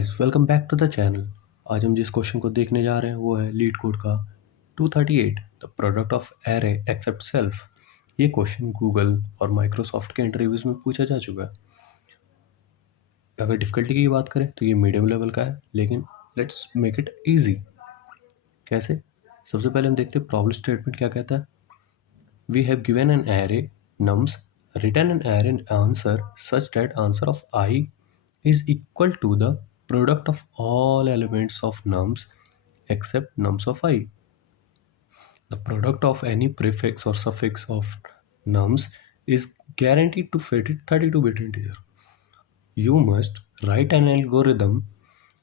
Guys, welcome back to the channel. आज हम जिस क्वेश्चन को देखने जा रहे हैं वो है लीड कोड का 238 the product of array except self. ये क्वेश्चन गूगल और माइक्रोसॉफ्ट के इंटरव्यूज में पूछा जा चुका है। अगर डिफ़िकल्टी की बात करें तो ये मीडियम लेवल का है, लेकिन लेट्स मेक इट इजी। कैसे? सबसे पहले हम देखते हैं प्रॉब्लम स्टेटमेंट क्या कहता है। We have given an array nums, written an array answer such that answer of I is equal to the product of all elements of nums except nums of I. The product of any prefix or suffix of nums is guaranteed to fit it 32-bit integer. You must write an algorithm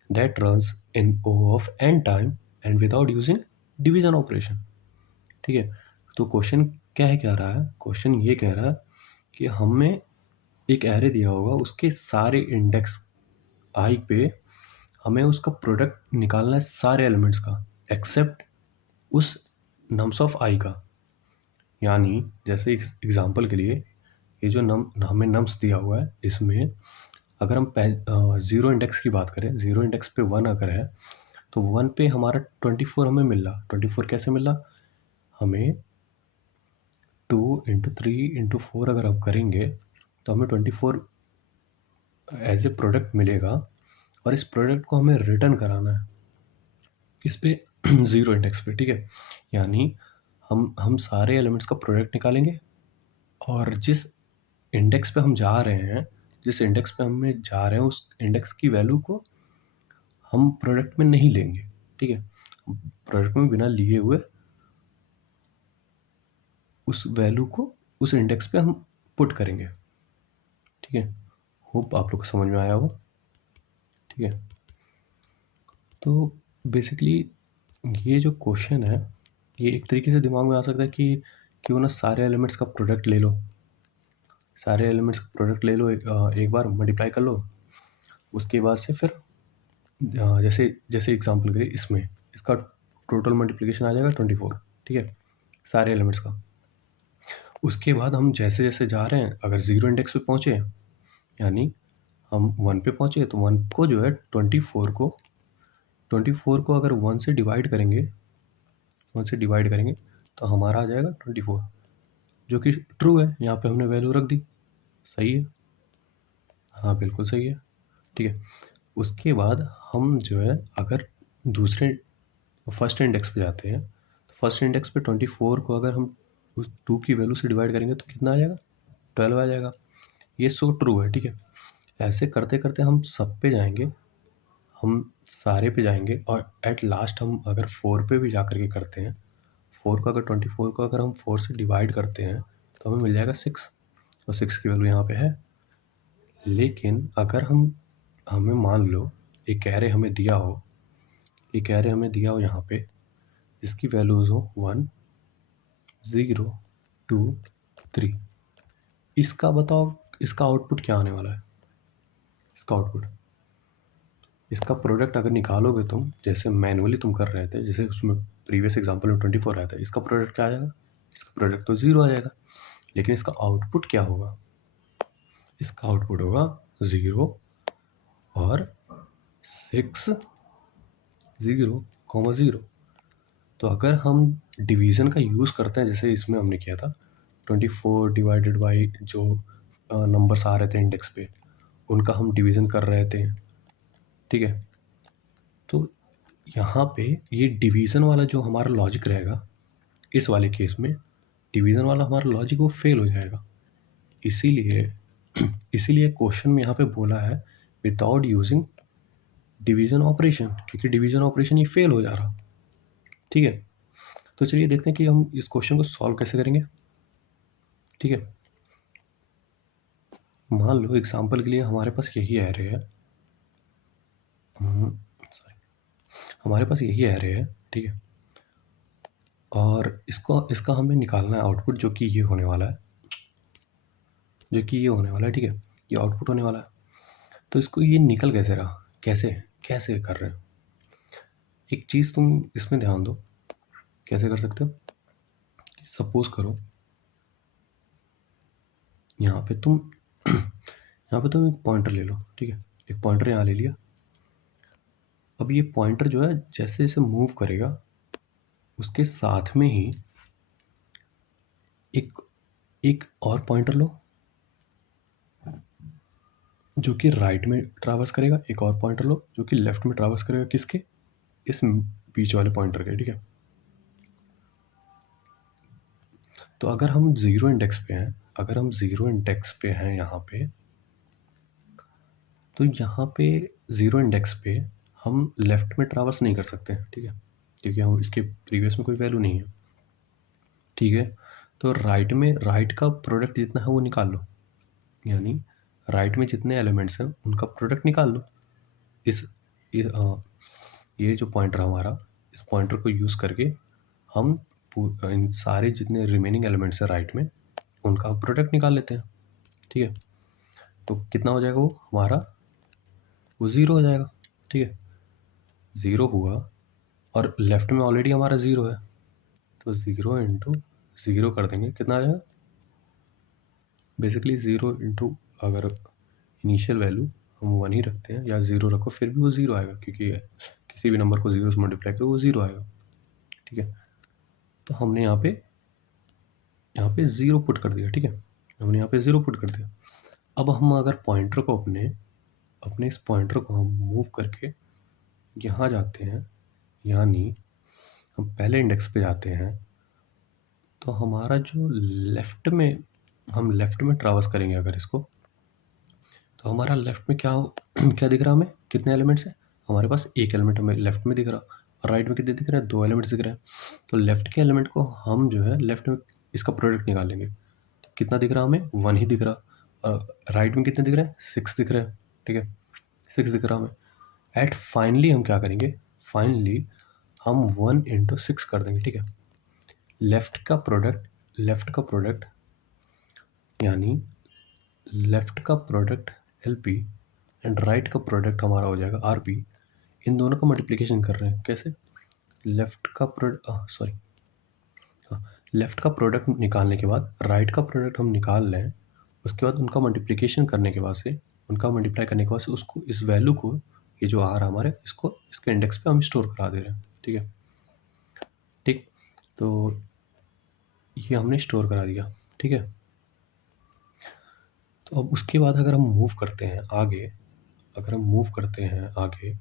that runs in O of n time and without using division operation. ठीक है, तो question क्या रहा है? Question ये कह रहा है कि हमें एक एरे दिया होगा, उसके सारे इंडेक्स आई पे हमें उसका प्रोडक्ट निकालना है सारे एलिमेंट्स का एक्सेप्ट उस नम्स ऑफ आई का। यानी जैसे एग्जांपल के लिए ये जो हमें नम्स दिया हुआ है, इसमें अगर हम ज़ीरो इंडेक्स की बात करें, ज़ीरो इंडेक्स पे वन अगर है तो वन पे हमारा 24 हमें मिल रहा। 24 कैसे मिल रहा? हमें 2 × 3 × 4 अगर हम करेंगे तो हमें 24 एज ए प्रोडक्ट मिलेगा, और इस प्रोडक्ट को हमें रिटर्न कराना है इस पे ज़ीरो इंडेक्स पे। ठीक है, यानी हम सारे एलिमेंट्स का प्रोडक्ट निकालेंगे, और जिस इंडेक्स पे हम जा रहे हैं, जिस इंडेक्स पे हमें जा रहे हैं, उस इंडेक्स की वैल्यू को हम प्रोडक्ट में नहीं लेंगे। ठीक है, प्रोडक्ट में बिना लिए हुए उस वैल्यू को उस इंडेक्स पे हम पुट करेंगे। ठीक है, होप आप लोग को समझ में आया हो। ठीक है, तो बेसिकली ये जो क्वेश्चन है, ये एक तरीके से दिमाग में आ सकता है कि क्यों ना सारे एलिमेंट्स का प्रोडक्ट ले लो, सारे एलिमेंट्स का प्रोडक्ट ले लो, एक बार मल्टीप्लाई कर लो, उसके बाद से फिर जैसे जैसे एग्जांपल के लिए इसमें इसका टोटल मल्टीप्लिकेशन आ जाएगा 24। ठीक है, सारे एलिमेंट्स का। उसके बाद हम जैसे जैसे जा रहे हैं, अगर ज़ीरो इंडेक्स पे पहुँचे, यानी हम वन पे पहुँचे, तो वन को जो है 24 को अगर वन से डिवाइड करेंगे, तो हमारा आ जाएगा 24, जो कि ट्रू है। यहाँ पे हमने वैल्यू रख दी, सही है, हाँ बिल्कुल सही है। ठीक है, उसके बाद हम जो है अगर दूसरे फर्स्ट इंडेक्स पे जाते हैं, तो फर्स्ट इंडेक्स पे 24 को अगर हम उस 2 की वैल्यू से डिवाइड करेंगे तो कितना आ जाएगा? 12 आ जाएगा। ये सो ट्रू है। ठीक है, ऐसे करते करते हम सब पे जाएंगे, हम सारे पे जाएंगे, और एट लास्ट हम अगर 4 पे भी जा कर के करते हैं, 4 को अगर 24 को अगर हम 4 से डिवाइड करते हैं तो हमें मिल जाएगा 6, और 6 की वैल्यू यहाँ पे है। लेकिन अगर हमें मान लो एक एरे हमें दिया हो, यहाँ पे जिसकी वैल्यूज़ हो 1 0 2 3, इसका बताओ, इसका आउटपुट क्या आने वाला है? इसका प्रोडक्ट अगर निकालोगे तुम, जैसे मैनुअली तुम कर रहे थे, जैसे उसमें प्रीवियस एग्जांपल में 24 आया था, इसका प्रोडक्ट क्या आ जाएगा? इसका प्रोडक्ट तो 0 आ जाएगा, लेकिन इसका आउटपुट क्या होगा? इसका आउटपुट होगा 0 और 6 0 0। तो अगर हम डिवीज़न का यूज़ करते हैं, जैसे इसमें हमने किया था, 24 डिवाइडेड बाई जो नंबर्स आ रहे थे इंडेक्स पे, उनका हम डिवीज़न कर रहे थे। ठीक है, तो यहाँ पे ये डिवीज़न वाला जो हमारा लॉजिक रहेगा, इस वाले केस में डिवीज़न वाला हमारा लॉजिक वो फेल हो जाएगा। इसीलिए इसीलिए क्वेश्चन में यहाँ पे बोला है विदाउट यूजिंग डिवीज़न ऑपरेशन, क्योंकि डिवीज़न ऑपरेशन ये फेल हो जा रहा। ठीक है, तो चलिए देखते हैं कि हम इस क्वेश्चन को सॉल्व कैसे करेंगे। ठीक है, मान लो एग्जांपल के लिए हमारे पास यही एरे है, हमारे पास यही एरे है। ठीक है, और इसका हमें निकालना है आउटपुट, जो कि ये होने वाला है, ठीक है, ये आउटपुट होने वाला है। तो इसको ये निकल कैसे रहा, कैसे कैसे कर रहे हो? एक चीज़ तुम इसमें ध्यान दो, कैसे कर सकते हो? सपोज करो यहाँ पे तुम एक पॉइंटर ले लो। ठीक है, एक पॉइंटर यहाँ ले लिया, अब ये पॉइंटर जो है जैसे जैसे मूव करेगा उसके साथ में ही एक एक और पॉइंटर लो जो कि राइट में ट्रैवर्स करेगा, एक और पॉइंटर लो जो कि लेफ्ट में ट्रैवर्स करेगा, किसके, इस बीच वाले पॉइंटर के, ठीक है। तो अगर हम ज़ीरो इंडेक्स पे हैं, अगर हम ज़ीरो इंडेक्स पे हैं यहाँ पे, तो यहाँ पे ज़ीरो इंडेक्स पे हम लेफ्ट में ट्रैवर्स नहीं कर सकते, ठीक है, क्योंकि हम इसके प्रीवियस में कोई वैल्यू नहीं है, ठीक है। तो राइट में राइट का प्रोडक्ट जितना है वो निकाल लो, यानी राइट में जितने एलिमेंट्स हैं उनका प्रोडक्ट निकाल लो। ये जो पॉइंटर हमारा, इस पॉइंटर को यूज़ करके हम इन सारे जितने रिमेनिंग एलिमेंट्स हैं राइट में उनका प्रोडक्ट निकाल लेते हैं, ठीक है। तो कितना हो जाएगा, वो हमारा वो ज़ीरो हो जाएगा, ठीक है। ज़ीरो हुआ और लेफ्ट में ऑलरेडी हमारा ज़ीरो है, तो ज़ीरो इंटू ज़ीरो कर देंगे, कितना आ जाएगा, बेसिकली ज़ीरो इंटू, अगर इनिशियल वैल्यू हम वन ही रखते हैं या ज़ीरो रखो फिर भी वो ज़ीरो आएगा, क्योंकि किसी भी नंबर को ज़ीरो से मल्टीप्लाई करो वो ज़ीरो आएगा, ठीक है। तो हमने यहाँ पे ज़ीरो पुट कर दिया, ठीक है, हमने यहाँ पे ज़ीरो पुट कर दिया। अब हम अगर पॉइंटर को अपने अपने इस पॉइंटर को हम मूव करके यहाँ जाते हैं, यानी हम पहले इंडेक्स पे जाते हैं, तो हमारा जो हम लेफ्ट में ट्रैवर्स करेंगे अगर इसको, तो हमारा लेफ्ट में क्या क्या दिख रहा है, हमें कितने एलिमेंट्स हैं, हमारे पास एक एलिमेंट हमें लेफ्ट में दिख रहा, और राइट में कितने दिख रहे हैं, दो एलिमेंट्स दिख रहे हैं। तो लेफ्ट के एलिमेंट को हम जो है लेफ्ट में इसका प्रोडक्ट निकालेंगे, तो कितना दिख रहा हमें, वन ही दिख रहा, और राइट में कितने दिख रहे हैं, सिक्स दिख रहे हैं, ठीक है, सिक्स दिख रहा हमें। एट फाइनली हम क्या करेंगे, फाइनली हम वन इंटू सिक्स कर देंगे, ठीक है। लेफ्ट का प्रोडक्ट यानी लेफ्ट का product L P and right का प्रोडक्ट हमारा हो जाएगा आर पी। इन दोनों का मल्टीप्लिकेशन कर रहे हैं, कैसे, लेफ्ट का प्रोडक्ट सॉरी हाँ, लेफ्ट का प्रोडक्ट निकालने के बाद राइट का प्रोडक्ट हम निकाल लें, उसके बाद उनका मल्टीप्लिकेशन करने के बाद से, उनका मल्टीप्लाई करने के बाद से उसको, इस वैल्यू को, ये जो आ रहा हमारे, इसको इसके इंडेक्स पे हम स्टोर करा दे रहे हैं, ठीक है, ठीक। तो ये हमने स्टोर करा दिया, ठीक है। तो अब उसके बाद अगर हम मूव करते हैं आगे, अगर हम मूव करते हैं आगे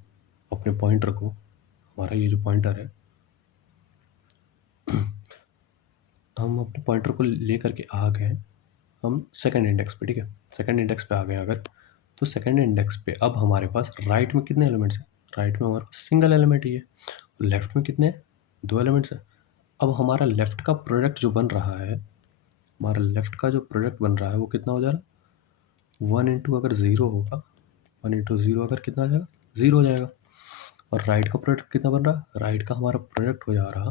अपने पॉइंटर को, हमारा ये जो पॉइंटर है, हम अपने पॉइंटर को ले करके आ गए हम सेकंड इंडेक्स पे, ठीक है, सेकंड इंडेक्स पे आ गए अगर, तो सेकंड इंडेक्स पे अब हमारे पास राइट में कितने एलिमेंट्स हैं, राइट में हमारे पास सिंगल एलिमेंट ही है, लेफ्ट में कितने हैं, दो एलिमेंट्स हैं। अब हमारा लेफ्ट का प्रोडक्ट जो बन रहा है, हमारा लेफ्ट का जो प्रोडक्ट बन रहा है वो कितना हो जा रहा है, वन इंटू अगर ज़ीरो होगा, वन इंटू ज़ीरो अगर कितना आ जाएगा, ज़ीरो हो जाएगा। और राइट का प्रोडक्ट कितना बन रहा है, राइट का हमारा प्रोडक्ट हो जा रहा,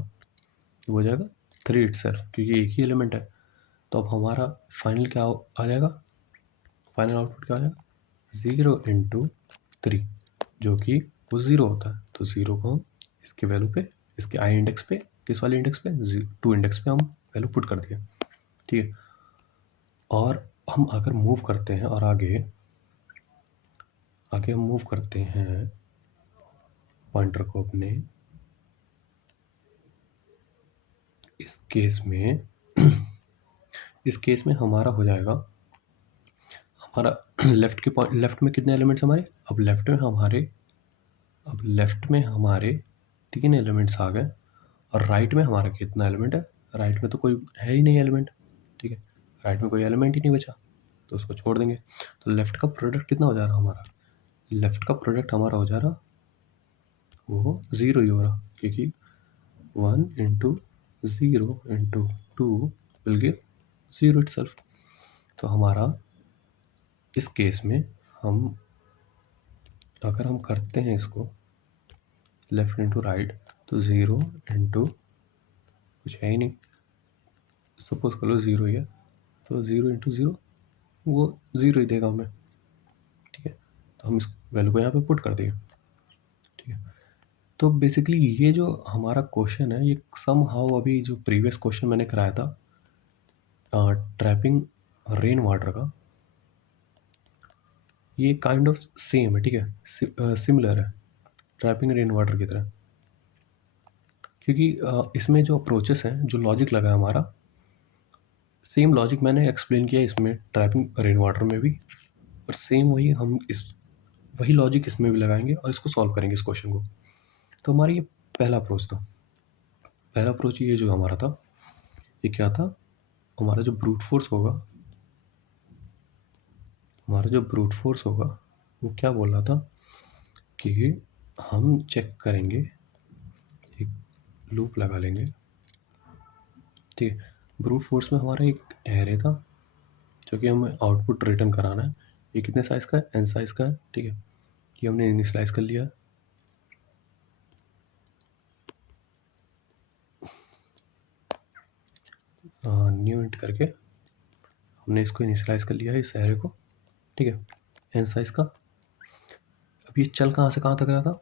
वो हो जाएगा थ्री इटसेल्फ, क्योंकि एक ही एलिमेंट है। तो अब हमारा फाइनल क्या आ जाएगा, फाइनल आउटपुट क्या आ जाएगा, ज़ीरो इंटू थ्री, जो कि वो ज़ीरो होता है। तो ज़ीरो को हम इसके वैल्यू पे, इसके आई इंडेक्स पे, किस वाले इंडेक्स पे, टू इंडेक्स पे हम वैल्यू पुट कर दिए, ठीक है। और हम अगर मूव करते हैं और आगे आगे हम मूव करते हैं पॉइंटर को अपने, इस केस में इस केस में हमारा हो जाएगा, हमारा लेफ्ट में कितने एलिमेंट्स हमारे, अब लेफ्ट में हमारे तीन एलिमेंट्स आ गए, और राइट में हमारा कितना एलिमेंट है, राइट में तो कोई है ही नहीं एलिमेंट, ठीक है, राइट में कोई एलिमेंट ही नहीं बचा, तो उसको छोड़ देंगे। तो लेफ्ट का प्रोडक्ट कितना हो जा रहा हमारा, लेफ्ट का प्रोडक्ट हमारा हो जा रहा, वो ज़ीरो ही हो रहा, क्योंकि one into zero into two will give zero itself. तो हमारा इस केस में हम अगर हम करते हैं इसको लेफ्ट इंटू राइट, तो ज़ीरो इंटू कुछ है ही नहीं, सपोज कर लो ज़ीरो ही है, तो ज़ीरो इंटू ज़ीरो वो ज़ीरो ही देगा हमें, ठीक है। तो हम इस वैल्यू को यहाँ पे पुट कर देंगे, ठीक है। तो बेसिकली ये जो हमारा क्वेश्चन है, ये सम हाउ अभी जो प्रीवियस क्वेश्चन मैंने कराया था ट्रैपिंग रेन वाटर का, ये काइंड ऑफ सेम है, ठीक है, सिमिलर है। ट्रैपिंग रेन वाटर की तरह, क्योंकि इसमें जो अप्रोचेस हैं, जो लॉजिक लगा है हमारा, सेम लॉजिक मैंने एक्सप्लेन किया इसमें ट्रैपिंग रेन वाटर में भी, और सेम वही लॉजिक इसमें भी लगाएंगे और इसको सॉल्व करेंगे इस क्वेश्चन को। तो हमारा ये पहला अप्रोच था। पहला अप्रोच ये जो हमारा था, ये क्या था, हमारा जो ब्रूट फोर्स होगा, वो क्या बोल रहा था कि हम चेक करेंगे, एक लूप लगा लेंगे, ठीक है। ब्रूट फोर्स में हमारा एक एरे था जो कि हमें आउटपुट रिटर्न कराना है। ये कितने साइज़ का है, एन साइज़ का है, ठीक है। ये हमने इनिशियलाइज कर लिया, न्यू इंट करके हमने इसको इनिशियलाइज कर लिया है, इस एरे को, ठीक है, एन साइज़ का। अब ये चल कहाँ से कहाँ तक रहा था,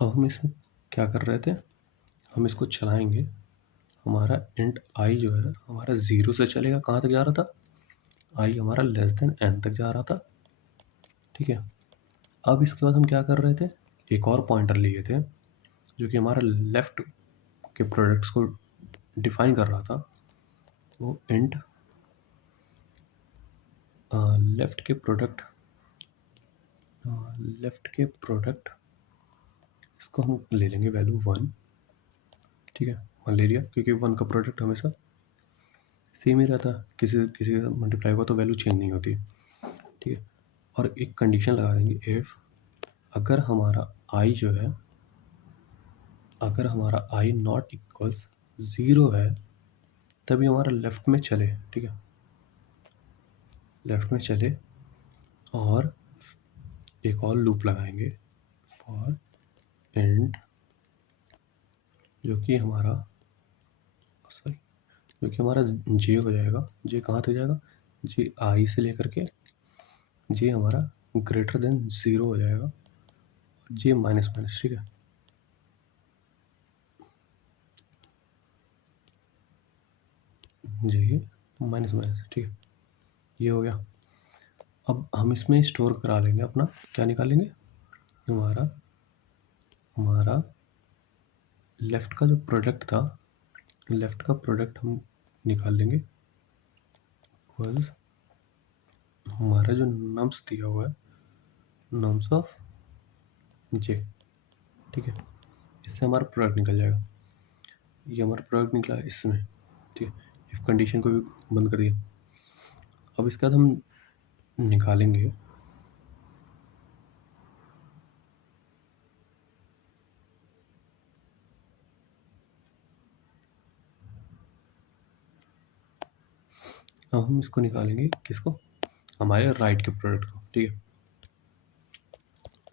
अब हम इसमें क्या कर रहे थे, हम इसको चलाएंगे, हमारा इंट आई जो है हमारा 0 से चलेगा, कहाँ तक जा रहा था, आई हमारा लेस देन एन तक जा रहा था, ठीक है। अब इसके बाद हम क्या कर रहे थे, एक और पॉइंटर लिए थे जो कि हमारा लेफ़्ट के प्रोडक्ट्स को डिफाइन कर रहा था। वो इंट लेफ़्ट के प्रोडक्ट इसको हम ले लेंगे वैल्यू 1, ठीक है। 1 ले लिया क्योंकि 1 का प्रोडक्ट हमेशा सेम ही रहता है, किसी किसी का मल्टीप्लाई हुआ तो वैल्यू चेंज नहीं होती, ठीक है। और एक कंडीशन लगा देंगे, इफ़ अगर हमारा आई जो है, अगर हमारा आई नॉट इक्वल्स 0 है, तभी हमारा लेफ़्ट में चले, ठीक है, लेफ़्ट में चले। और एक और लूप लगाएंगे फॉर एंड, जो कि हमारा सॉरी जो कि हमारा जे हो जाएगा। जे कहाँ तक जाएगा, जे आई से लेकर के जे हमारा ग्रेटर देन 0 हो जाएगा, जे माइनस माइनस, ठीक है, जे माइनस माइनस, ठीक है, ये हो गया। अब हम इसमें स्टोर करा लेंगे अपना, क्या निकालेंगे, हमारा हमारा लेफ़्ट का जो प्रोडक्ट था, लेफ़्ट का प्रोडक्ट हम निकाल लेंगे, इक्वल्स हमारा जो नम्स दिया हुआ है, नम्स ऑफ जे, ठीक है। इससे हमारा प्रोडक्ट निकल जाएगा, ये हमारा प्रोडक्ट निकला है इसमें, ठीक है। इफ कंडीशन को भी बंद कर दिया। अब इसके बाद हम निकालेंगे अब हम इसको निकालेंगे, किसको, हमारे राइट के प्रोडक्ट को, ठीक है।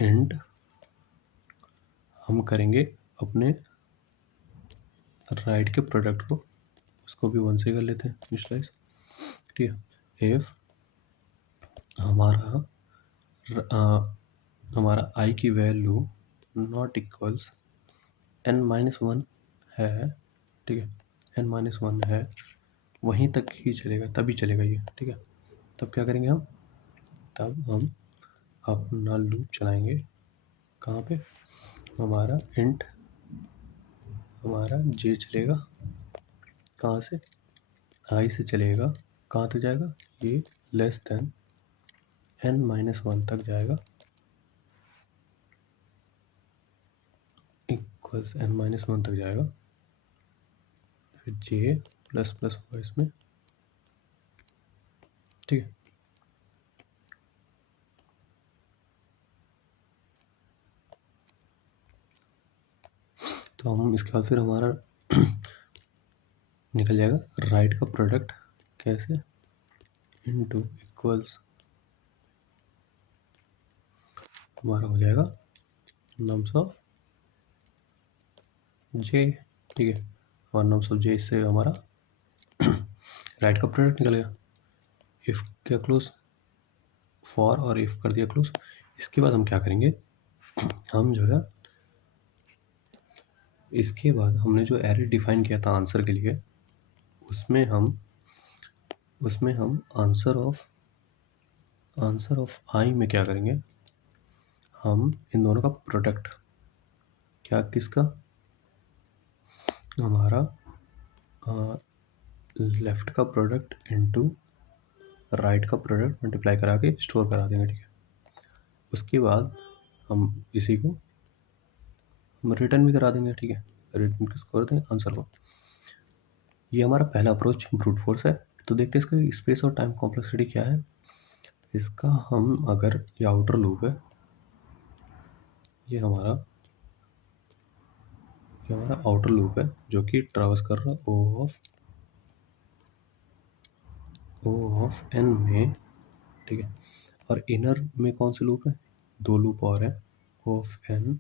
एंड हम करेंगे अपने राइट के प्रोडक्ट को, उसको भी 1 से कर लेते हैं इनिशियलाइज, ठीक है। इफ हमारा हमारा आई की वैल्यू नॉट इक्वल्स n-1 है, ठीक है, n-1 है, वहीं तक ही चलेगा, तभी चलेगा ये, ठीक है। तब क्या करेंगे हम, तब हम अपना लूप चलाएंगे, कहाँ पे, हमारा इंट हमारा जे चलेगा, कहाँ से, आई से चलेगा, कहाँ तक जाएगा, ये लेस देन n-1 तक जाएगा, इक्वल्स n-1 तक जाएगा, फिर जे प्लस प्लस होगा इसमें, ठीक है। तो हम इसके बाद फिर हमारा निकल जाएगा राइट का प्रोडक्ट, कैसे, इनटू इक्वल्स हमारा हो जाएगा नम्स ऑफ जे, ठीक है। और नम्स ऑफ जे, इससे हमारा राइट का प्रोडक्ट निकल गया। इफ़ क्या क्लोज, फॉर और इफ़ कर दिया क्लोज। इसके बाद हम क्या करेंगे, हम जो है इसके बाद हमने जो एरे डिफाइन किया था आंसर के लिए, उसमें हम आंसर ऑफ आई में क्या करेंगे, हम इन दोनों का प्रोडक्ट, क्या किसका, हमारा लेफ्ट का प्रोडक्ट इनटू राइट का प्रोडक्ट मल्टीप्लाई करा के स्टोर करा देंगे, ठीक है। उसके बाद हम इसी को हम रिटर्न भी करा देंगे, ठीक है। रिटर्न किसको कर देंगे, आंसर को। ये हमारा पहला अप्रोच ब्रूट फोर्स है। तो देखते हैं इसका स्पेस और टाइम कॉम्प्लेक्सिटी क्या है। इसका हम अगर ये आउटर लूप है, ये हमारा आउटर लूप है जो कि ट्रैवर्स कर रहा है ओ ऑफ एन में, ठीक है। और इनर में कौन से लूप है, दो लूप और है, O of N,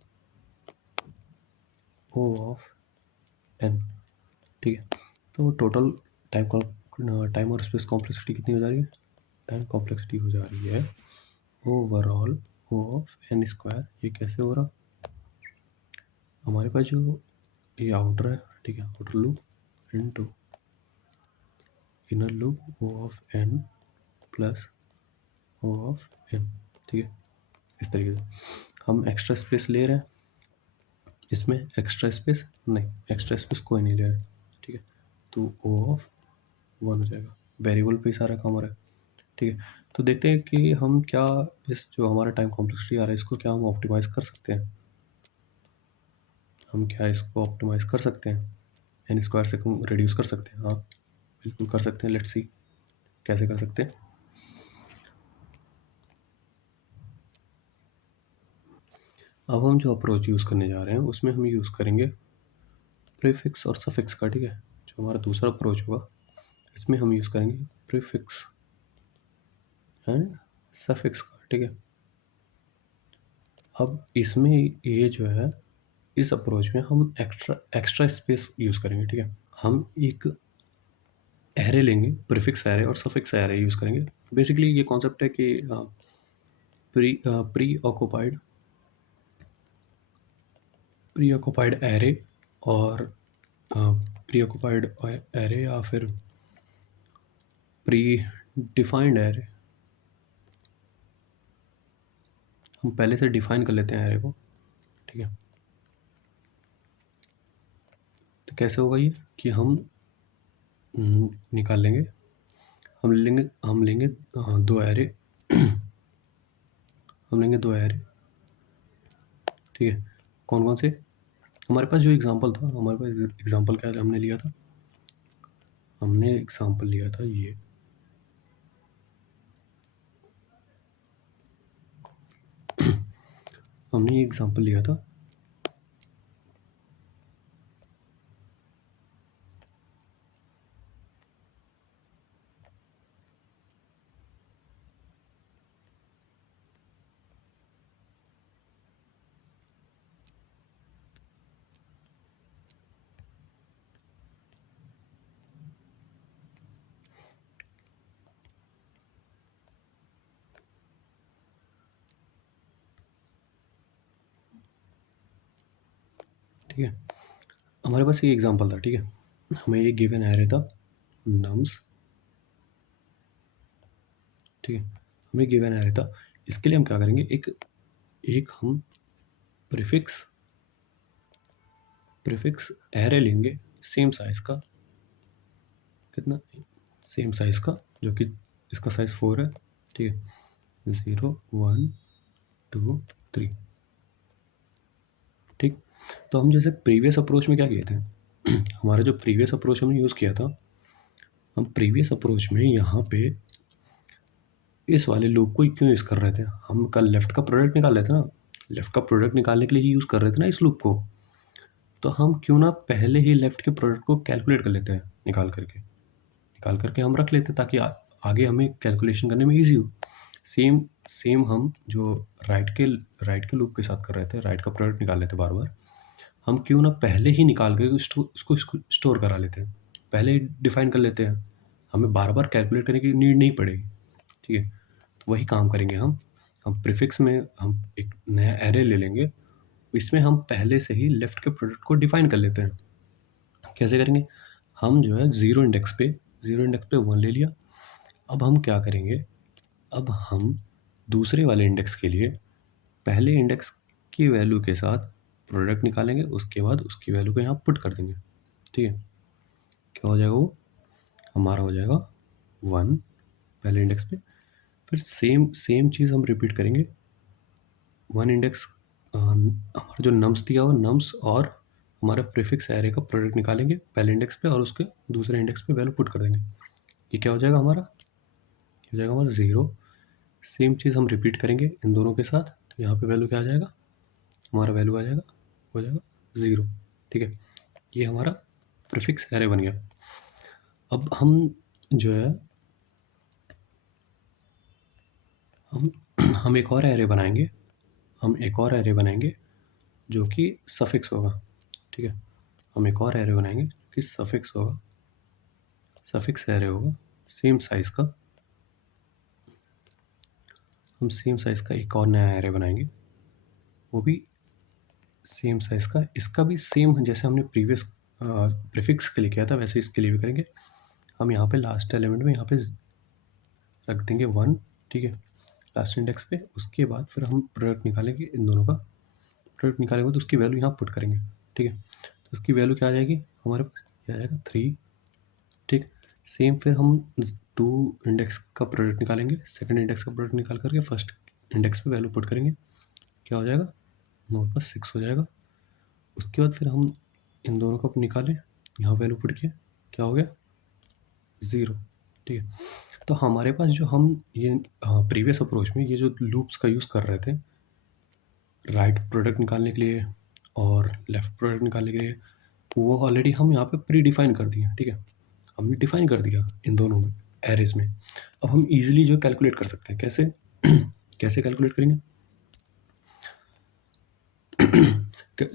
O of N, ठीक है। तो टोटल टाइम और स्पेस कॉम्प्लेक्सिटी कितनी हो जा रही है, टाइम कॉम्प्लेक्सिटी हो जा रही है overall O of N square. ये कैसे हो रहा, हमारे पास जो ये आउटर है, ठीक है, outer loop into inner loop O of N plus O of N, ठीक है। इस तरीके से हम एक्स्ट्रा स्पेस ले रहे हैं, इसमें एक्स्ट्रा स्पेस नहीं, एक्स्ट्रा स्पेस कोई नहीं ले रहा, ठीक है। तो ओ ऑफ वन हो जाएगा, वेरिएबल पे सारा काम हो रहा है, ठीक है। तो देखते हैं कि हम क्या इस जो हमारा टाइम कॉम्प्लेक्सिटी आ रहा है इसको क्या हम ऑप्टिमाइज कर सकते हैं, हम क्या इसको ऑप्टिमाइज कर सकते हैं, एन स्क्वायर से कम रिड्यूस कर सकते हैं, हाँ बिल्कुल कर सकते हैं। लेट्स सी कैसे कर सकते हैं। अब हम जो अप्रोच यूज़ करने जा रहे हैं उसमें हम यूज़ करेंगे प्रीफिक्स और सफिक्स का, ठीक है। जो हमारा दूसरा अप्रोच होगा इसमें हम यूज़ करेंगे प्रीफिक्स एंड सफिक्स का, ठीक है। अब इसमें ये जो है, इस अप्रोच में हम एक्स्ट्रा स्पेस यूज़ करेंगे, ठीक है। हम एक एरे लेंगे, प्रीफिक्स एरे और सफिक्स एरे यूज़ करेंगे। बेसिकली ये कॉन्सेप्ट है कि प्री ऑक्युपाइड एरे और प्री ऑक्युपाइड एरे या फिर प्री डिफाइंड एरे, हम पहले से डिफाइन कर लेते हैं एरे को, ठीक है। तो कैसे होगा ये कि हम निकाल लेंगे, हम लेंगे दो एरे हम लेंगे दो एरे, ठीक है। कौन कौन से, हमारे पास जो एग्जांपल था, हमारे पास एग्जांपल क्या हमने लिया था, हमने एग्जांपल लिया था ये, हमने ये एग्जांपल लिया था ठीक है। हमारे पास ये एग्जांपल था, ठीक है। हमें ये गिवन एरे था नम्स, ठीक है। हमें गिवन एरे था, इसके लिए हम क्या करेंगे, एक एक हम प्रीफिक्स एरे लेंगे सेम साइज का, कितना, सेम साइज का, जो कि इसका साइज 4 है, ठीक है। 0 1 2 3, ठीक। तो हम जैसे प्रीवियस अप्रोच में क्या किए थे हमारा जो प्रीवियस अप्रोच हमने यूज़ किया था, हम प्रीवियस अप्रोच में यहाँ पे इस वाले लूप को क्यों यूज़ कर रहे थे, हम कल लेफ्ट का प्रोडक्ट निकाल रहे थे ना, लेफ्ट का प्रोडक्ट निकालने के लिए ही यूज़ कर रहे थे ना इस लूप को। तो हम क्यों ना पहले ही लेफ्ट के प्रोडक्ट को कैलकुलेट कर लेते हैं, निकाल करके हम रख लेते हैं ताकि आगे हमें कैलकुलेशन करने में ईजी हो। सेम सेम हम जो राइट के लूप के साथ कर रहे थे, राइट का प्रोडक्ट निकाल लेते बार बार, हम क्यों ना पहले ही निकाल के उसको स्टोर करा लेते हैं, पहले ही डिफाइन कर लेते हैं, हमें बार बार कैलकुलेट करने की नीड नहीं पड़ेगी, ठीक है। तो वही काम करेंगे हम प्रीफिक्स में हम एक नया एरे ले लेंगे, इसमें हम पहले से ही लेफ्ट के प्रोडक्ट को डिफाइन कर लेते हैं। कैसे करेंगे, हम जो है ज़ीरो इंडेक्स पे 1 ले लिया। अब हम क्या करेंगे, अब हम दूसरे वाले इंडेक्स के लिए पहले इंडेक्स की वैल्यू के साथ प्रोडक्ट निकालेंगे, उसके बाद उसकी वैल्यू को यहाँ पुट कर देंगे, ठीक है? क्या हो जाएगा वो? हमारा हो जाएगा 1 पहले इंडेक्स पे। फिर सेम सेम चीज़ हम रिपीट करेंगे। 1 इंडेक्स हमारा जो नम्स दिया हुआ नम्स और हमारा प्रीफिक्स एरे का प्रोडक्ट निकालेंगे पहले इंडेक्स पे और उसके दूसरे इंडेक्स पे वैल्यू पुट कर देंगे। ये क्या हो जाएगा हमारा? ये हो जाएगा हमारा 0। सेम चीज़ हम रिपीट करेंगे इन दोनों के साथ, तो यहाँ पे वैल्यू क्या आ जाएगा? हमारा वैल्यू आ जाएगा, हो जाएगा 0, ठीक है? ये हमारा प्रीफिक्स एरे बन गया। अब हम जो है हम हम एक और एरे बनाएंगे, जो कि सफिक्स होगा, ठीक है? हम एक और एरे बनाएंगे जो कि सफिक्स होगा, सफिक्स एरे होगा सेम साइज़ का। हम सेम साइज़ का एक और नया एरे बनाएंगे, वो भी सेम साइज़ का। इसका भी सेम जैसे हमने प्रीवियस प्रीफिक्स के लिए किया था वैसे इसके लिए भी करेंगे। हम यहाँ पे लास्ट एलिमेंट में यहाँ पे रख देंगे 1, ठीक है? लास्ट इंडेक्स पे। उसके बाद फिर हम प्रोडक्ट निकालेंगे इन दोनों का। प्रोडक्ट निकालेंगे तो उसकी वैल्यू यहाँ पुट करेंगे, ठीक है? तो उसकी वैल्यू क्या आ जाएगी हमारे पास? ये आ जाएगा 3, ठीक? सेम फिर हम 2 इंडेक्स का प्रोडक्ट निकालेंगे, सेकंड इंडेक्स का प्रोडक्ट निकाल करके फर्स्ट इंडेक्स पे वैल्यू पुट करेंगे। क्या हो जाएगा? हमारे पास 6 हो जाएगा। उसके बाद फिर हम इन दोनों को निकालें, यहाँ वैल्यू पुट किया, क्या हो गया? 0, ठीक है? तो हमारे पास जो हम ये प्रीवियस अप्रोच में ये जो लूप्स का यूज़ कर रहे थे राइट प्रोडक्ट निकालने के लिए और लेफ्ट प्रोडक्ट निकालने के लिए, वो ऑलरेडी हम यहाँ पे प्री डिफाइन कर दिए हैं, ठीक है? हमने डिफाइन कर दिया इन दोनों में एरेज में। अब हम इजीली जो कैलकुलेट कर सकते हैं, कैसे? कैसे कैलकुलेट करेंगे?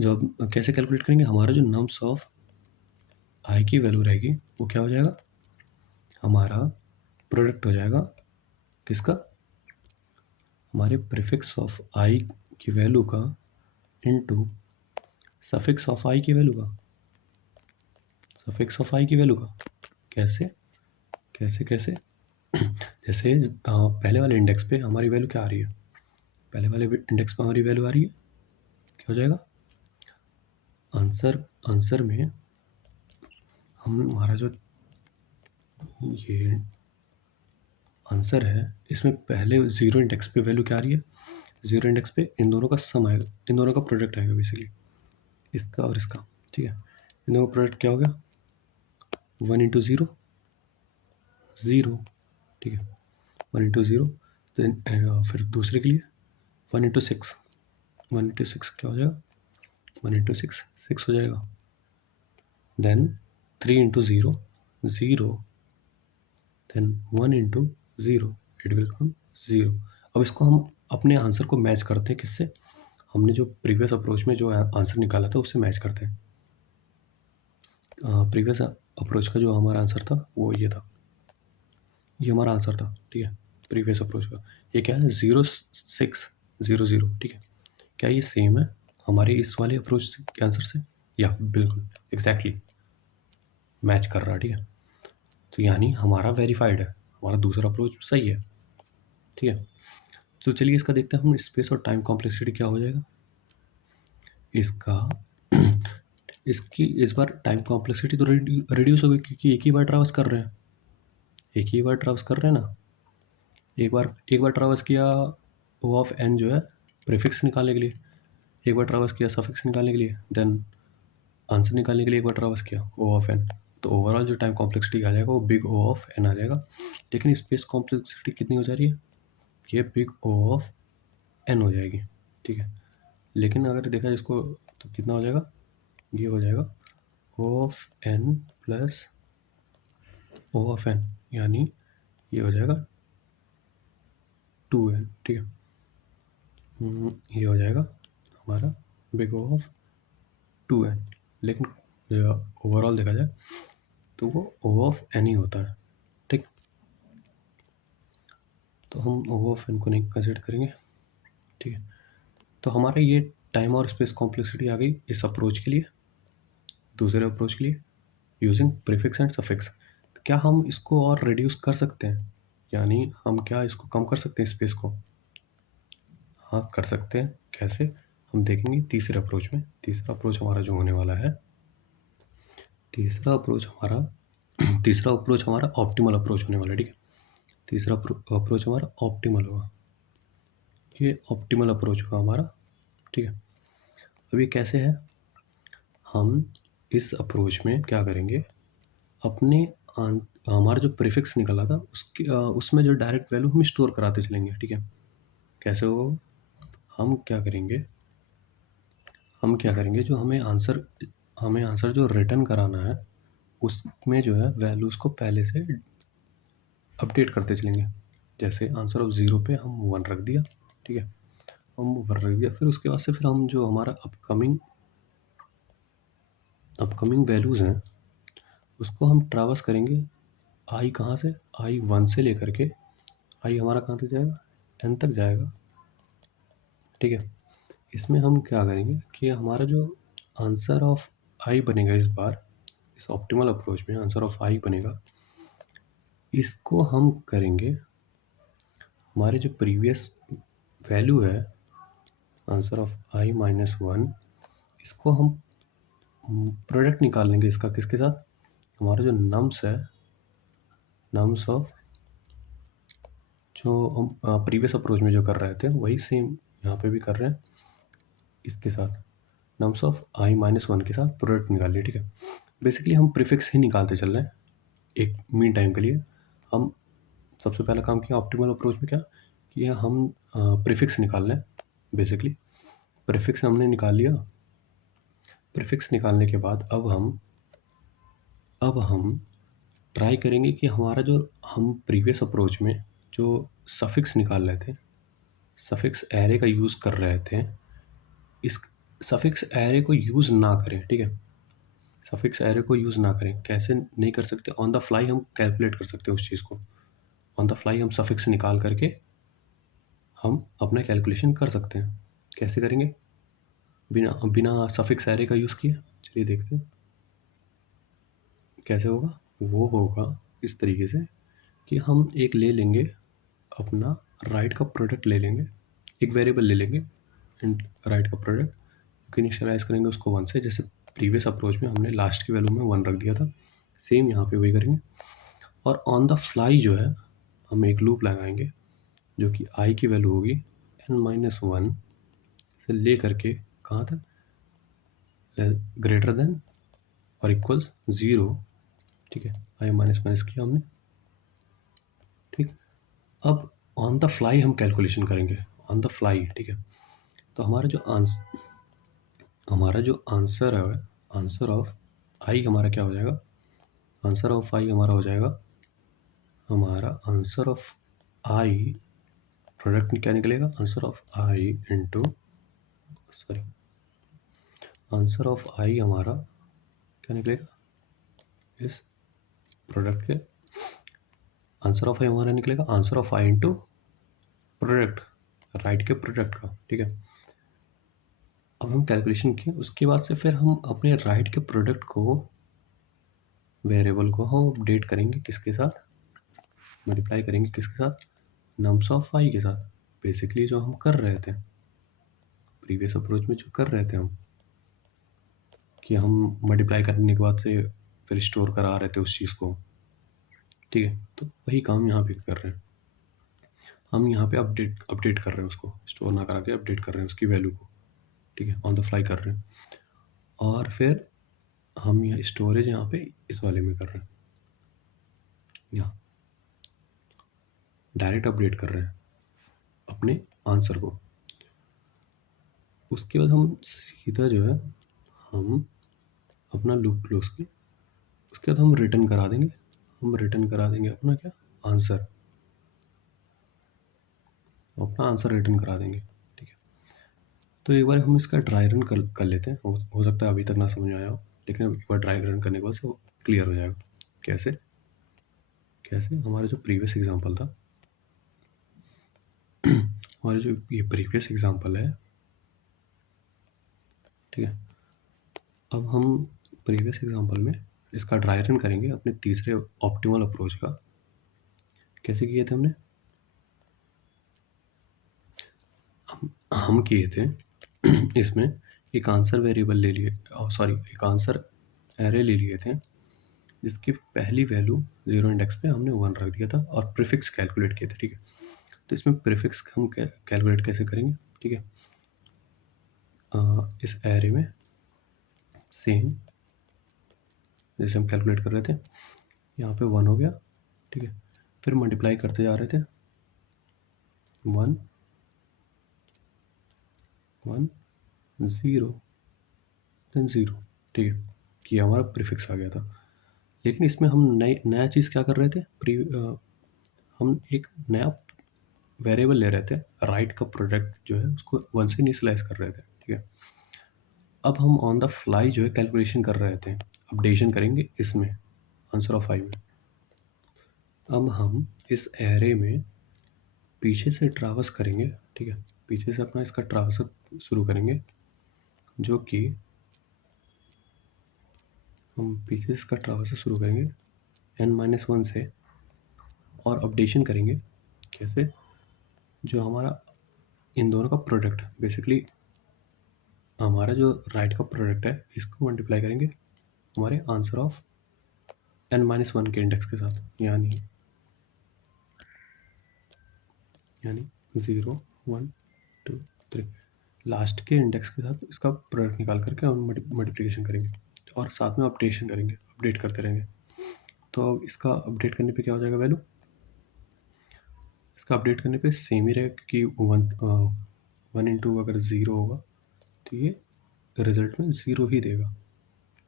जब कैसे कैलकुलेट करेंगे? हमारा जो नम्स ऑफ आई की वैल्यू रहेगी वो क्या हो जाएगा? हमारा प्रोडक्ट हो जाएगा किसका? हमारे प्रीफिक्स ऑफ आई की वैल्यू का इनटू सफिक्स ऑफ आई की वैल्यू का, सफिक्स ऑफ आई की वैल्यू का। कैसे कैसे कैसे? जैसे पहले वाले इंडेक्स पे हमारी वैल्यू क्या आ रही है? पहले वाले इंडेक्स पे हमारी वैल्यू आ रही है, क्या हो जाएगा? आंसर में हम हमारा जो ये आंसर है इसमें पहले 0 इंडेक्स पे वैल्यू क्या आ रही है? 0 इंडेक्स पे इन दोनों का सम आएगा, इन दोनों का प्रोडक्ट आएगा बेसिकली, इसका और इसका, ठीक है? इन दोनों का प्रोडक्ट क्या हो गया? 1 इंटू 0, 0, ठीक है? 1 इंटू 0। देन फिर दूसरे के लिए 1 इंटू 6, 1 इंटू 6 क्या हो जाएगा? 1 इंटू 6 6 हो जाएगा। Then 3 into 0 0, then 1 into 0 it will come 0। अब इसको हम अपने आंसर को मैच करते हैं किससे? हमने जो प्रीवियस अप्रोच में जो आंसर निकाला था उससे मैच करते हैं। प्रीवियस अप्रोच का जो हमारा आंसर था वो ये था, ये हमारा आंसर था, ठीक है? प्रीवियस अप्रोच का ये क्या है? 0600, ठीक है? क्या ये सेम है हमारे इस वाले अप्रोच के आंसर से? या बिल्कुल एग्जैक्टली मैच कर रहा है, ठीक है? तो यानी हमारा वेरीफाइड है, हमारा दूसरा अप्रोच सही है, ठीक है? तो चलिए इसका देखते हैं हम स्पेस और टाइम कॉम्प्लेक्सिटी क्या हो जाएगा इसका। इसकी इस बार टाइम कॉम्प्लेक्सिटी तो रिड्यूस हो गई क्योंकि एक ही बार ट्रैवर्स कर रहे हैं, एक ही बार ट्रैवर्स कर रहे हैं ना। एक बार ट्रैवर्स किया ओ ऑफ एन जो है प्रीफिक्स निकालने के लिए, एक बार ट्रैवर्स किया सफिक्स निकालने के लिए, देन आंसर निकालने के लिए एक बार ट्रैवर्स किया ओ ऑफ एन। तो ओवरऑल जो टाइम कॉम्प्लेक्सिटी आ जाएगा वो बिग ओ ऑफ एन आ जाएगा। लेकिन स्पेस कॉम्प्लेक्सिटी कितनी हो जा रही है? ये बिग ओ ऑफ एन हो जाएगी, ठीक है? लेकिन अगर देखा इसको तो कितना हो जाएगा? ये हो जाएगा O of N plus O of n, यानी ये हो जाएगा 2n, ठीक है? ये हो जाएगा हमारा बिग ओ ऑफ 2n। लेकिन ओवरऑल देखा जाए तो वो ओ ऑफ एन ही होता है, ठीक? तो हम ओ ऑफ एन को नहीं कंसिडर करेंगे, ठीक है? तो हमारा ये टाइम और स्पेस कॉम्प्लेक्सिटी आ गई इस अप्रोच के लिए, दूसरे अप्रोच के लिए यूजिंग प्रीफिक्स एंड सफिक्स। क्या हम इसको और रिड्यूस कर सकते हैं? यानी हम क्या इसको कम कर सकते हैं स्पेस को? हाँ, कर सकते हैं। कैसे? हम देखेंगे तीसरे अप्रोच में। तीसरा अप्रोच हमारा जो होने वाला है, तीसरा अप्रोच हमारा तीसरा अप्रोच हमारा ऑप्टिमल अप्रोच होने वाला है, ठीक है? तीसरा अप्रोच हमारा ऑप्टिमल होगा। ये ऑप्टिमल अप्रोच होगा हमारा, ठीक है? अब ये कैसे है? हम इस अप्रोच में क्या करेंगे, अपने हमारा जो प्रीफिक्स निकला था उसमें जो डायरेक्ट वैल्यू हम स्टोर कराते चलेंगे, ठीक है? कैसे होगा वो? हम क्या करेंगे, जो हमें आंसर जो रिटर्न कराना है, उसमें जो है वैल्यूज़ को पहले से अपडेट करते चलेंगे। जैसे आंसर ऑफ 0 पे हम 1 रख दिया, ठीक है? हम 1 रख दिया, फिर उसके बाद से फिर हम जो हमारा अपकमिंग वैल्यूज़ हैं, उसको हम ट्रैवर्स करेंगे। आई कहाँ से? आई 1 से लेकर के आई हमारा कहाँ तक जाएगा? n तक जाएगा, ठीक है? इसमें हम क्या करेंगे कि हमारा जो आंसर ऑफ आई बनेगा इस बार, इस ऑप्टिमल अप्रोच में आंसर ऑफ आई बनेगा, इसको हम करेंगे, हमारे जो प्रीवियस वैल्यू है आंसर ऑफ आई माइनस 1, इसको हम प्रोडक्ट निकाल लेंगे इसका किसके साथ? हमारा जो नम्स है, नम्स ऑफ जो हम प्रीवियस अप्रोच में जो कर रहे थे वही सेम यहाँ पे भी कर रहे हैं, इसके साथ नम्स ऑफ आई माइनस 1 के साथ प्रोडक्ट निकाल लिए, ठीक है? बेसिकली हम प्रीफिक्स ही निकालते चल रहे हैं एक मीन टाइम के लिए। हम सबसे पहला काम किया ऑप्टिमल अप्रोच में, क्या किया, हम प्रीफिक्स निकाल लें। बेसिकली प्रीफिक्स हमने निकाल लिया। प्रीफिक्स निकालने के बाद अब हम ट्राई करेंगे कि हमारा जो हम प्रीवियस अप्रोच में जो सफिक्स निकाल रहे थे, सफिक्स एरे का यूज़ कर रहे थे, इस सफिक्स एरे को यूज़ ना करें, ठीक है? सफिक्स एरे को यूज़ ना करें। कैसे नहीं कर सकते? ऑन द फ्लाई हम कैलकुलेट कर सकते हैं उस चीज़ को। ऑन द फ्लाई हम सफिक्स निकाल करके हम अपना कैलकुलेशन कर सकते हैं। कैसे करेंगे? बिना बिना सफिक्स एरे का यूज़ किए। चलिए देखते हैं कैसे होगा। वो होगा इस तरीके से कि हम एक ले लेंगे, अपना राइट का प्रोडक्ट ले लेंगे, एक वेरिएबल ले लेंगे एंड राइट का प्रोडक्ट इनिशियलाइज करेंगे उसको 1 से, जैसे प्रीवियस अप्रोच में हमने लास्ट की वैल्यू में 1 रख दिया था, सेम यहाँ पे वही करेंगे। और ऑन द फ्लाई जो है हम एक लूप लगाएंगे जो कि आई की वैल्यू होगी n-1 से ले करके कहाँ तक, ग्रेटर देन और इक्वल्स 0, ठीक है? आई माइनस माइनस किया हमने, ठीक। अब ऑन द फ्लाई हम कैलकुलेशन करेंगे, ऑन द फ्लाई, ठीक है? तो हमारा जो आंसर है, आंसर ऑफ आई हमारा क्या हो जाएगा? आंसर ऑफ आई हमारा हो जाएगा, हमारा आंसर ऑफ आई प्रोडक्ट क्या निकलेगा? Answer of I into, sorry, answer of I हमारा क्या निकलेगा? इस प्रोडक्ट के आंसर ऑफ आई हमारा निकलेगा answer of I into product, right के प्रोडक्ट का, ठीक है? अब हम कैलकुलेशन किए, उसके बाद से फिर हम अपने राइट के प्रोडक्ट को, वेरिएबल को हम अपडेट करेंगे किसके साथ? मल्टीप्लाई करेंगे किसके साथ? नम्स ऑफ आई के साथ। बेसिकली जो हम कर रहे थे प्रीवियस अप्रोच में, जो कर रहे थे हम, कि हम मल्टीप्लाई करने के बाद से फिर स्टोर करा रहे थे उस चीज़ को, ठीक है? तो वही काम यहाँ पे कर रहे हैं हम। यहाँ पे अपडेट कर रहे हैं उसको, स्टोर ना करा के अपडेट कर रहे हैं उसकी वैल्यू को, ठीक है? ऑन द फ्लाई कर रहे हैं। और फिर हम यहाँ स्टोरेज यहाँ पे इस वाले में कर रहे हैं, यहाँ डायरेक्ट अपडेट कर रहे हैं अपने आंसर को। उसके बाद हम सीधा जो है हम अपना लूप क्लोज की, उसके बाद हम रिटर्न करा देंगे, अपना क्या? आंसर, अपना आंसर रिटर्न करा देंगे, ठीक है? तो एक बार हम इसका ट्राई रन कर लेते हैं। हो सकता है अभी तक ना समझ आया हो, लेकिन एक बार ट्राई रन करने के बाद से वो क्लियर हो जाएगा। कैसे? हमारा जो प्रीवियस एग्जांपल था, हमारा जो ये प्रीवियस एग्जांपल है, ठीक है? अब हम प्रीवियस एग्जांपल में इसका ट्राई रन करेंगे अपने तीसरे ऑप्टिमल अप्रोच का। कैसे किए थे हमने? हम किए थे इसमें एक आंसर वेरिएबल ले लिए, सॉरी एक आंसर एरे ले लिए थे जिसकी पहली वैल्यू 0 इंडेक्स पे हमने 1 रख दिया था और प्रीफिक्स कैलकुलेट किए थे, ठीक है। तो इसमें प्रीफिक्स हम कैलकुलेट कैसे करेंगे, ठीक है। इस एरे में सेम जैसे हम कैलकुलेट कर रहे थे, यहाँ पे 1 हो गया, ठीक है। फिर मल्टीप्लाई करते जा रहे थे, 1 1 0 देन 0, ठीक है। कि हमारा प्रीफिक्स आ गया था। लेकिन इसमें हम नया चीज़ क्या कर रहे थे, हम एक नया वेरिएबल ले रहे थे, राइट का प्रोडक्ट जो है उसको 1 से इनिशियलाइज कर रहे थे, ठीक है। अब हम ऑन द फ्लाई जो है कैलकुलेशन कर रहे थे, अपडेशन करेंगे इसमें आंसर ऑफ आई में। अब हम इस एरे में पीछे से ट्रावर्स करेंगे, ठीक है। पीछे से अपना इसका ट्रावर्स शुरू करेंगे, जो कि हम पीछे से इसका ट्रावर्स शुरू करेंगे n-1 से, और अपडेशन करेंगे कैसे, जो हमारा इन दोनों का प्रोडक्ट बेसिकली हमारा जो राइट का प्रोडक्ट है इसको मल्टीप्लाई करेंगे हमारे आंसर ऑफ n-1 के इंडेक्स के साथ, यानी 0 1 2 3 लास्ट के इंडेक्स के साथ इसका प्रोडक्ट निकाल करके हम मल्टीप्लिकेशन करेंगे और साथ में अपडेशन करेंगे, अपडेट करते रहेंगे। तो अब इसका अपडेट करने पे क्या हो जाएगा वैल्यू, इसका अपडेट करने पे सेम ही रहेगा कि 1 इंटू अगर 0 होगा तो ये रिजल्ट में 0 ही देगा,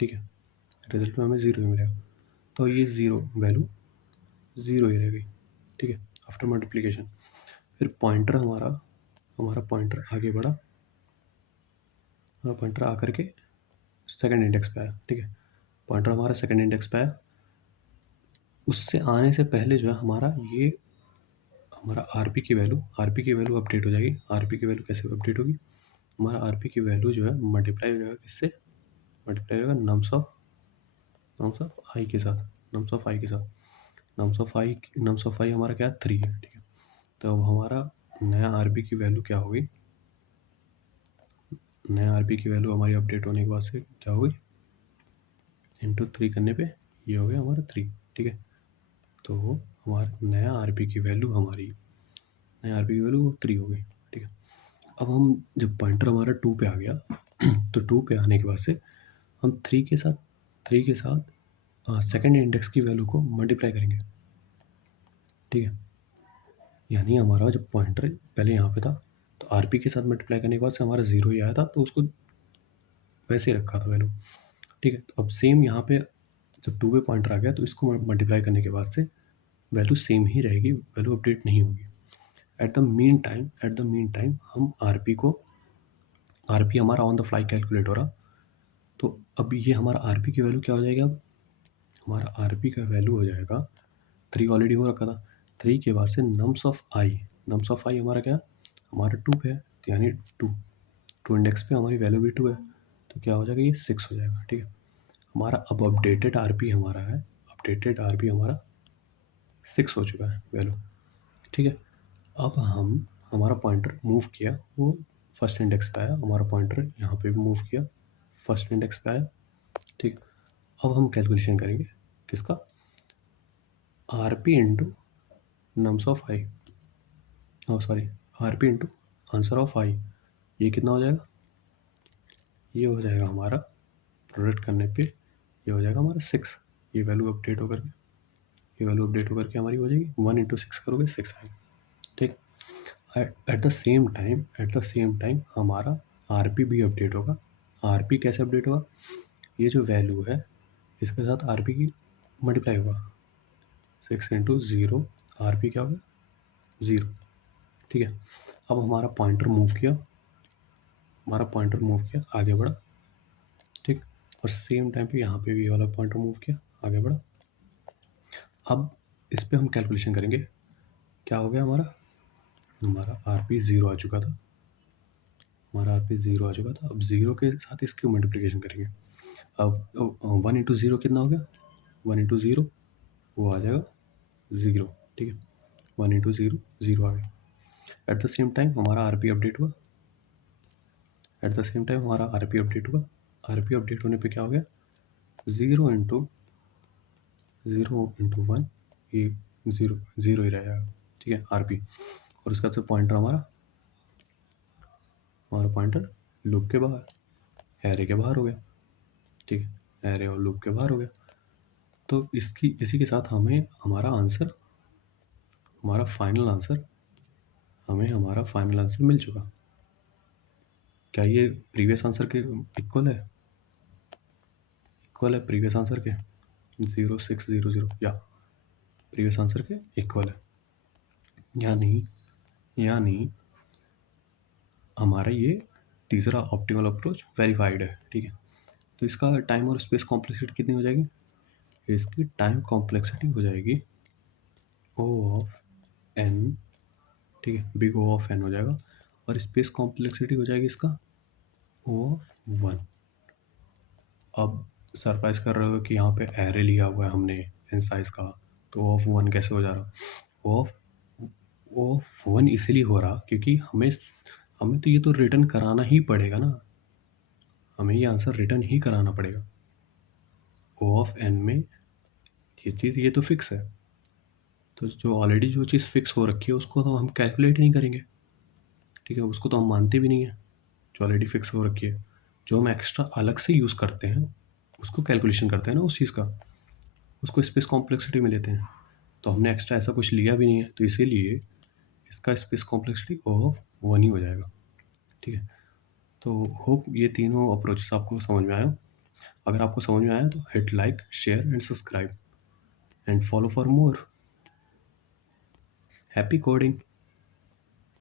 ठीक है। रिजल्ट में हमें 0 ही मिलेगा, तो ये 0 वैल्यू 0 ही रहेगी, ठीक है, आफ्टर मल्टीप्लिकेशन। फिर पॉइंटर हमारा पॉइंटर आगे बढ़ा, हमारा पॉइंटर आकर के सेकंड इंडेक्स पे आया, ठीक है। पॉइंटर हमारा सेकंड इंडेक्स पे आया, उससे आने से पहले जो है हमारा आरपी की वैल्यू अपडेट हो जाएगी। आरपी की वैल्यू कैसे अपडेट होगी, हमारा आरपी की वैल्यू जो है मल्टीप्लाई हो जाएगा, किससे मल्टीप्लाई होगा, नम्स ऑफ आई के साथ, नम्स ऑफ आई के साथ। नम्स ऑफ आई हमारा क्या है, 3 है, ठीक है। तो अब हमारा नया आरपी की वैल्यू क्या होगी, नया आरपी की वैल्यू हमारी अपडेट होने के बाद से क्या होगी, इंटू 3 करने पे ये हो गया हमारा 3, ठीक है। तो हमारा नया आरपी की वैल्यू 3 हो गई, ठीक है। अब हम जब पॉइंटर हमारा 2 पे आ गया तो 2 पे आने के बाद से हम 3 के साथ सेकंड इंडेक्स की वैल्यू को मल्टीप्लाई करेंगे, ठीक है। यानी हमारा जब पॉइंटर पहले यहाँ पे था तो आरपी के साथ मल्टीप्लाई करने के बाद से हमारा 0 ही आया था, तो उसको वैसे ही रखा था वैल्यू, ठीक है। तो अब सेम यहाँ पे जब 2 पे पॉइंटर आ गया तो इसको मल्टीप्लाई करने के बाद से वैल्यू सेम ही रहेगी, वैल्यू अपडेट नहीं होगी। एट द मीन टाइम हम आरपी हमारा ऑन द फ्लाई कैलकुलेट हो रहा, तो अब ये हमारा आरपी की वैल्यू क्या हो जाएगी, अब हमारा आरपी का वैल्यू हो जाएगा 3 ऑलरेडी हो रखा था, 3 के बाद से नम्स ऑफ आई हमारा क्या, हमारा 2 है, तो यानी 2 इंडेक्स पे हमारी वैल्यू भी 2 है, तो क्या हो जाएगा, ये 6 हो जाएगा, ठीक है। हमारा अब अपडेटेड आरपी हमारा 6 हो चुका है वैल्यू, ठीक है। अब हमारा पॉइंटर मूव किया, वो फर्स्ट इंडेक्स पे आया, हमारा पॉइंटर यहाँ पे भी मूव किया, फर्स्ट इंडेक्स पे आया, ठीक। अब हम कैलकुलेशन करेंगे किसका, RP into nums of I, sorry RP into answer of I, ये कितना हो जाएगा, ये हो जाएगा हमारा प्रोडक्ट करने पे ये हो जाएगा हमारा 6, ये वैल्यू अपडेट होकर के हमारी हो जाएगी 1 इंटू 6 करोगे 6 आएगा, ठीक। एट द सेम टाइम हमारा आरपी भी अपडेट होगा। आरपी कैसे अपडेट होगा, ये जो वैल्यू है इसके साथ आरपी की मल्टीप्लाई होगा, 6 इंटू 0, आरपी क्या होगा 0, ठीक है। अब हमारा पॉइंटर मूव किया आगे बढ़ा, ठीक। और सेम टाइम पे यहाँ पे भी वाला पॉइंटर मूव किया आगे बढ़ा। अब इस पे हम कैलकुलेशन करेंगे, क्या हो गया हमारा आरपी 0 आ चुका था, अब 0 के साथ इसकी मल्टीप्लिकेशन करेंगे। अब 1 इंटू 0 कितना हो गया, 1 इंटू 0 वो आ जाएगा 0, ठीक है। 1 इंटू 0 0 आ गया। एट द सेम टाइम हमारा आरपी अपडेट हुआ, एट द सेम टाइम हमारा आरपी अपडेट हुआ। आरपी अपडेट होने पे क्या हो गया, 0 इंटू 1 ये 0 ही रह जाएगा, ठीक है, आरपी। और उसका से पॉइंटर हमारा पॉइंटर लूप के बाहर, एरे के बाहर हो गया, ठीक है, एरे और लूप के बाहर हो गया। तो इसी के साथ हमें हमारा फाइनल आंसर मिल चुका। क्या ये प्रीवियस आंसर के इक्वल है प्रीवियस आंसर के 0600, या प्रीवियस आंसर के इक्वल है, यानी हमारा ये तीसरा ऑप्टिमल अप्रोच वेरीफाइड है, ठीक है। तो इसका टाइम और स्पेस कॉम्प्लेक्सिटी कितनी हो जाएगी, इसकी टाइम कॉम्प्लेक्सिटी हो जाएगी O ऑफ n, ठीक है, बिग O ऑफ n हो जाएगा, और स्पेस कॉम्प्लेक्सिटी हो जाएगी इसका O ऑफ 1। अब सरप्राइज कर रहे हो कि यहाँ पे एरे लिया हुआ है हमने इन साइज का, तो O ऑफ 1 कैसे हो जा रहा, O ऑफ 1 इसीलिए हो रहा क्योंकि हमें तो ये तो रिटर्न कराना ही पड़ेगा ना, हमें ये आंसर रिटर्न ही कराना पड़ेगा। O ऑफ n में ये तो फिक्स है, तो जो चीज़ फिक्स हो रखी है उसको तो हम कैलकुलेट नहीं करेंगे, ठीक है, उसको तो हम मानते भी नहीं है, जो ऑलरेडी फिक्स हो रखी है। जो हम एक्स्ट्रा अलग से यूज़ करते हैं उसको कैलकुलेशन करते हैं ना उस चीज़ का, उसको स्पेस कॉम्प्लेक्सिटी में लेते हैं। तो हमने एक्स्ट्रा ऐसा कुछ लिया भी नहीं है, तो इसीलिए इसका स्पेस कॉम्प्लेक्सिटी ऑफ 1 ही हो जाएगा, ठीक है। तो होप ये तीनों अप्रोचेस आपको समझ में आया। अगर आपको समझ में आया तो hit like, share and subscribe and follow for more. Happy coding.